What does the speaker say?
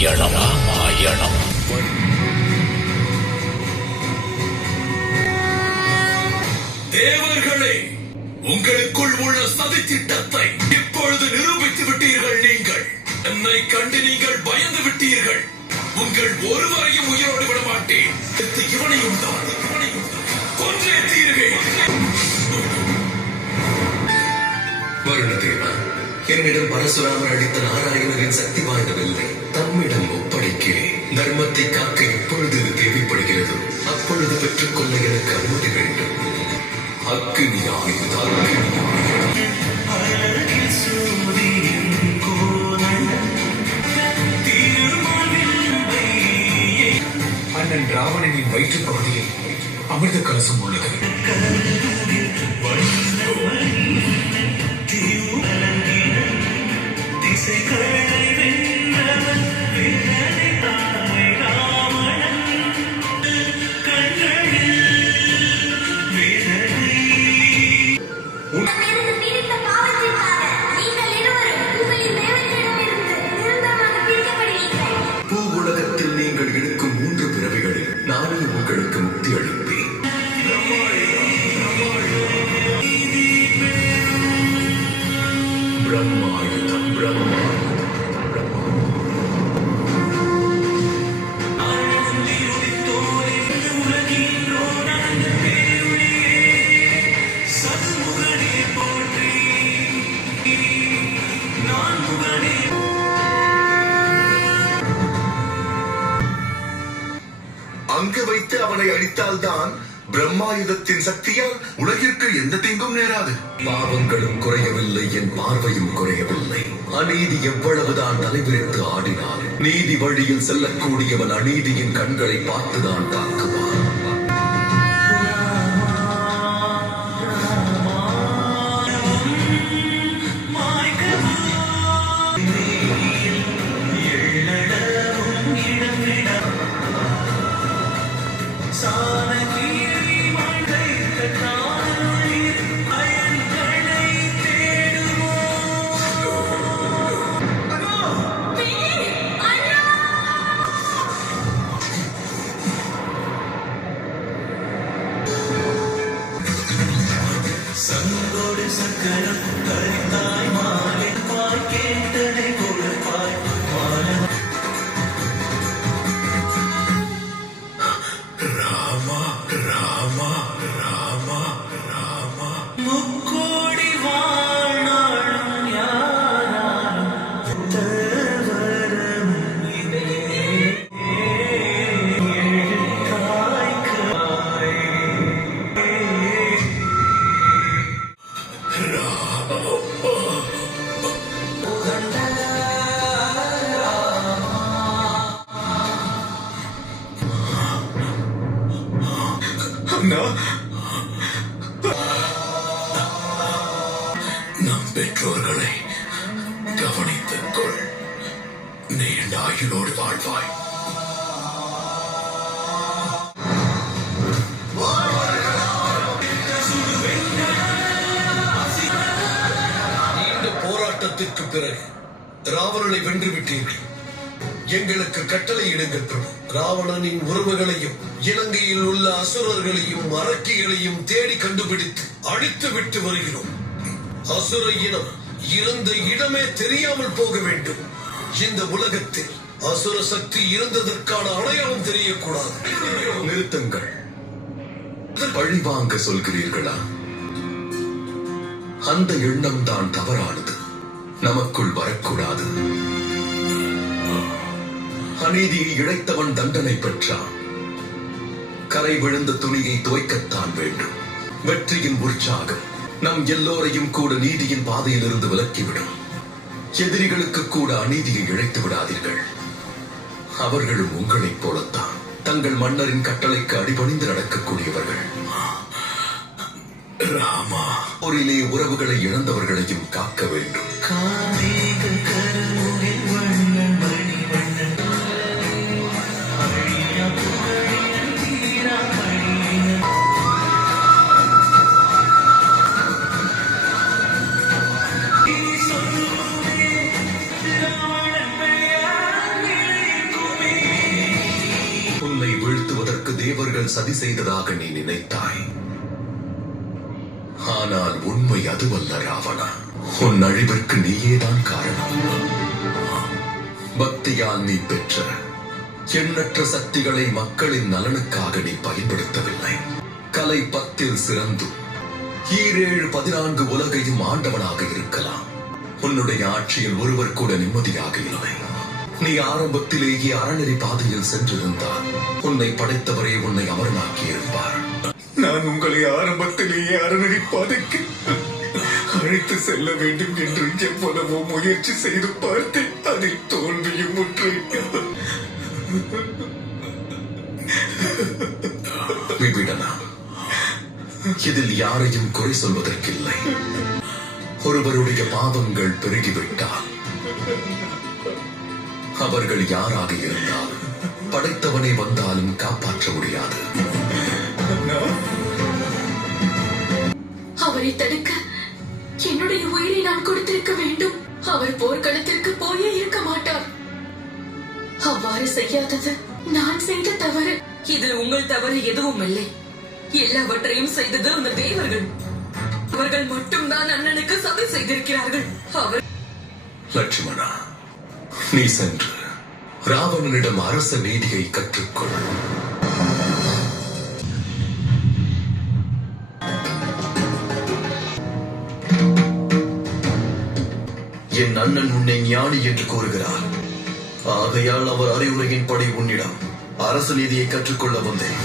ராமாயணம். தேவர்களே, உங்களுக்குள் உள்ள சதி திட்டத்தை இப்பொழுது நிரூபித்து விட்டீர்கள். நீங்கள் என்னை கண்டு நீங்கள் பயந்து விட்டீர்கள். உங்கள் ஒருவரையும் உயிரோடு விட மாட்டேன். இவனையும் தான் கொன்றே தீருவேன். வருணதேவா, என்னிடம் பரசுராமர் அளித்த நாராயணரின் சக்தி வாய்ந்தவில்லை. தம்மிடம் ஒப்படைக்கிறேன். தர்மத்தை காக்க எப்பொழுது தேவைப்படுகிறது அப்பொழுது பெற்றுக்கொள்ள எனக்கு அனுமதி வேண்டும். அண்ணன் ராவணனின் வயிற்று பகுதியில் அமிர்த கலசம் உள்ளது. பூவுலகத்தில் நீங்கள் எடுக்கும் 3 பிறவிகளில் நானே உங்களுக்கு முக்தி அளிப்பேன். பிரம்மாயுதம் அங்கு வைத்து அவனை அழித்தால்தான் பிரம்மாயுதத்தின் சக்தியால் உலகிற்கு எந்த தீங்கும் நேராது. பாவங்களும் குறையவில்லை, என் பார்வையும் குறையவில்லை. அநீதி எவ்வளவுதான் தலைவிரித்து ஆடினார், நீதி வழியில் செல்லக்கூடியவன் அநீதியின் கண்களை பார்த்துதான் தாக்குவான். நம் பெற்றோர்களை கவனித்துக் கொள். நீண்ட ஆயுளோடு வாழ்வாய். நீண்ட போராட்டத்திற்கு பிறகு ராவணனை வென்று விட்டீர்கள். எங்களுக்கு கட்டளையிடுங்கள் பிரபு. ராவணனின் உறவுகளையும் இலங்கையில் உள்ள அசுரர்களையும் அரக்கிகளையும் தேடி கண்டுபிடித்து அழித்து விட்டு வருகிறோம். அசுர இனம் இருந்த இடமே தெரியாமல் போக வேண்டும். இந்த உலகத்தில் அசுர சக்தி இருந்ததற்கான அடையாளம் தெரியக்கூடாது. நிறுத்துங்கள். பழிவாங்க சொல்கிறீர்களா? அந்த எண்ணம் தான் தவறானது. நமக்குள் வரக்கூடாது. அநீதியை இழைத்தவன் தண்டனை பெற்றான். கரை விழுந்த துணியை துவைக்கத்தான் வேண்டும். வெற்றியின் உற்சாகம் நம் எல்லோரையும் கூட நீதியின் பாதையில் இருந்து விலக்கிவிடும். எதிரிகளுக்கு கூட அநீதியை இழைத்து விடாதீர்கள். அவர்களும் உங்களைப் போலத்தான் தங்கள் மன்னரின் கட்டளைக்கு அடிபணிந்து நடக்கக்கூடியவர்கள். ராமா, போரிலே உறவுகளை இழந்தவர்களையும் காக்க வேண்டும். தேவர்கள் சதி செய்ததாக நீ நினைத்தாய். ஆனால் உண்மை அதுவல்ல ராவணா. உன் அழிவிற்கு நீயேதான் காரணம். பக்தியால் நீ பெற்ற எண்ணற்ற சக்திகளை மக்களின் நலனுக்காக நீ பயன்படுத்தவில்லை. கலை 10 சிறந்தும் 14 உலகையும் ஆண்டவனாக இருக்கலாம். உன்னுடைய ஆட்சியில் ஒருவர் கூட நிம்மதியாக இல்லை. நீ ஆரம்பத்திலேயே அறநெறி பாதையில் சென்றிருந்தால் உன்னை படைத்தவரே உன்னை அமரனாக்கி இருப்பார். நான் உங்களை ஆரம்பத்திலேயே அறநெறி பாதைக்கு அழைத்து செல்ல வேண்டும் என்று எவ்வளவோ முயற்சி செய்து பார்த்தேன். அதில் தோல்வியும் முற்றேன். விபிடனா, இதில் யாரையும் குறை சொல்வதற்கில்லை. ஒருவருடைய பாவங்கள் பெருகிவிட்டால் அவர்கள் யாராக இருந்தாலும் படைத்தவனே வந்தாலும் காப்பாற்ற முடியாது. அவரை தடுக்க என்னுடைய உயிரை நான் கொடுத்திருக்க வேண்டும். அவர் போர்க்களத்திற்கு போயே இருக்க மாட்டார். அவ்வாறு செய்யாதது நான் செய்த தவறு. இதில் உங்கள் தவறு எதுவும் இல்லை. எல்லாவற்றையும் செய்தது அந்த தேவர்கள். அவர்கள் மட்டும்தான் அண்ணனுக்கு சதி செய்திருக்கிறார்கள். அவர் லட்சுமணா, நீ சென்று ராவணனிடம் அரச நீதியை கற்றுக்கொள். என் அண்ணன் உன்னை ஞானி என்று கூறுகிறார். ஆகையால் அவர் அறிவுரையின்படி உன்னிடம் அரச நீதியை கற்றுக்கொள்ள வந்தேன்.